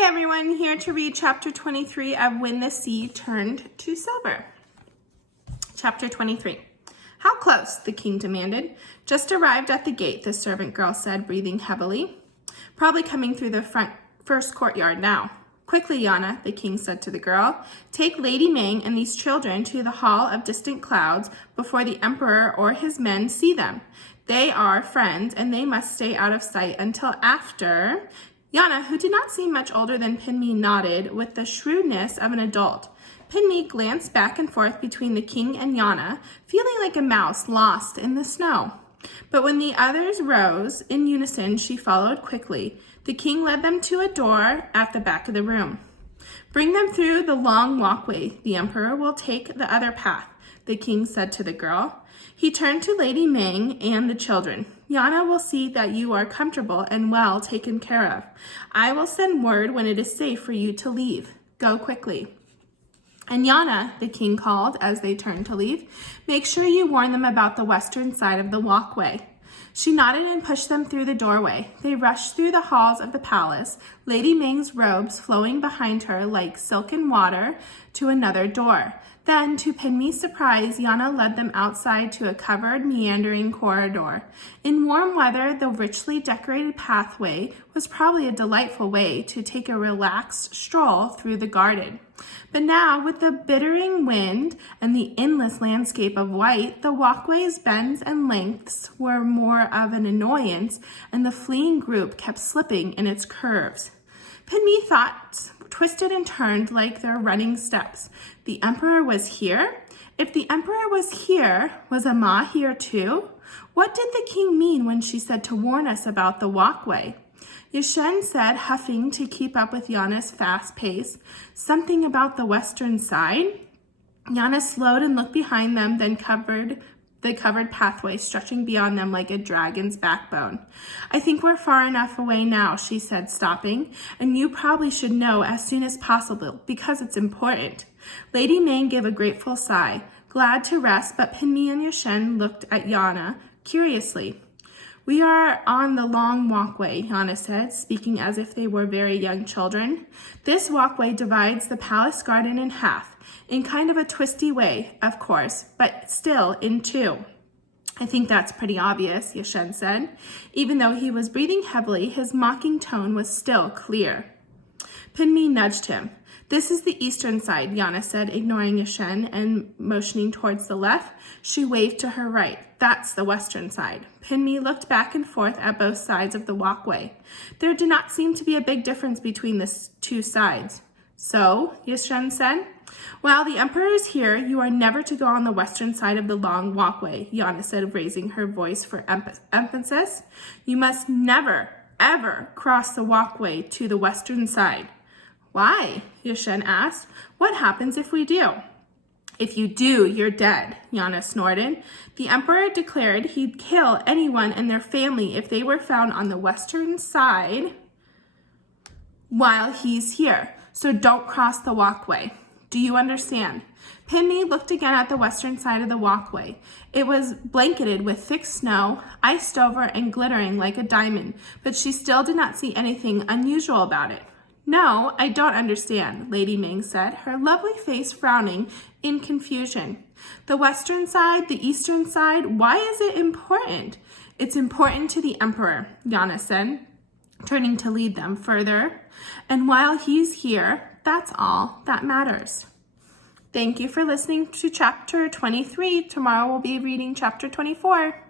Hi everyone, here to read chapter 23 of When the Sea Turned to Silver. Chapter 23. How close? The king demanded. Just arrived at the gate, the servant girl said, breathing heavily. Probably coming through the first courtyard now. Quickly, Yana, the king said to the girl. Take Lady Meng and these children to the Hall of Distant Clouds before the emperor or his men see them. They are friends and they must stay out of sight until after... Yana, who did not seem much older than Pinmi, nodded with the shrewdness of an adult. Pinmi glanced back and forth between the king and Yana, feeling like a mouse lost in the snow. But when the others rose in unison, she followed quickly. The king led them to a door at the back of the room. Bring them through the long walkway. The emperor will take the other path, the king said to the girl. He turned to Lady Meng and the children. Yana will see that you are comfortable and well taken care of. I will send word when it is safe for you to leave. Go quickly. And Yana, the king called as they turned to leave, make sure you warn them about the western side of the walkway. She nodded and pushed them through the doorway. They rushed through the halls of the palace, Lady Meng's robes flowing behind her like silken water, to another door. Then, to Pinmi's surprise, Yana led them outside to a covered, meandering corridor. In warm weather, the richly decorated pathway was probably a delightful way to take a relaxed stroll through the garden. But now, with the bittering wind and the endless landscape of white, the walkway's bends and lengths were more of an annoyance, and the fleeing group kept slipping in its curves. Pinmi thoughts twisted and turned like their running steps. The emperor was here? If the emperor was here, was Ama here too? What did the king mean when she said to warn us about the walkway? Yashen said, huffing to keep up with Yana's fast pace. Something about the western side? Yana slowed and looked behind them, then the covered pathway stretching beyond them like a dragon's backbone. I think we're far enough away now, she said, stopping, and you probably should know as soon as possible because it's important. Lady Meng gave a grateful sigh, glad to rest, but Pinmi and Yashen looked at Yana curiously. We are on the long walkway, Yana said, speaking as if they were very young children. This walkway divides the palace garden in half, in kind of a twisty way, of course, but still in two. I think that's pretty obvious, Yashen said. Even though he was breathing heavily, his mocking tone was still clear. Pinmi nudged him. This is the eastern side, Yana said, ignoring Yashen and motioning towards the left. She waved to her right. That's the western side. Pinmi looked back and forth at both sides of the walkway. There did not seem to be a big difference between the two sides. So, Yashen said, while the emperor is here, you are never to go on the western side of the long walkway, Yana said, raising her voice for emphasis. You must never, ever cross the walkway to the western side. Why? Yashen asked. What happens if we do? If you do, you're dead, Yana snorted. The emperor declared he'd kill anyone and their family if they were found on the western side while he's here. So don't cross the walkway. Do you understand? Pinmi looked again at the western side of the walkway. It was blanketed with thick snow, iced over and glittering like a diamond, but she still did not see anything unusual about it. No, I don't understand, Lady Meng said, her lovely face frowning in confusion. The western side, the eastern side, why is it important? It's important to the emperor, Yana said, turning to lead them further. And while he's here, that's all that matters. Thank you for listening to chapter 23. Tomorrow we'll be reading chapter 24.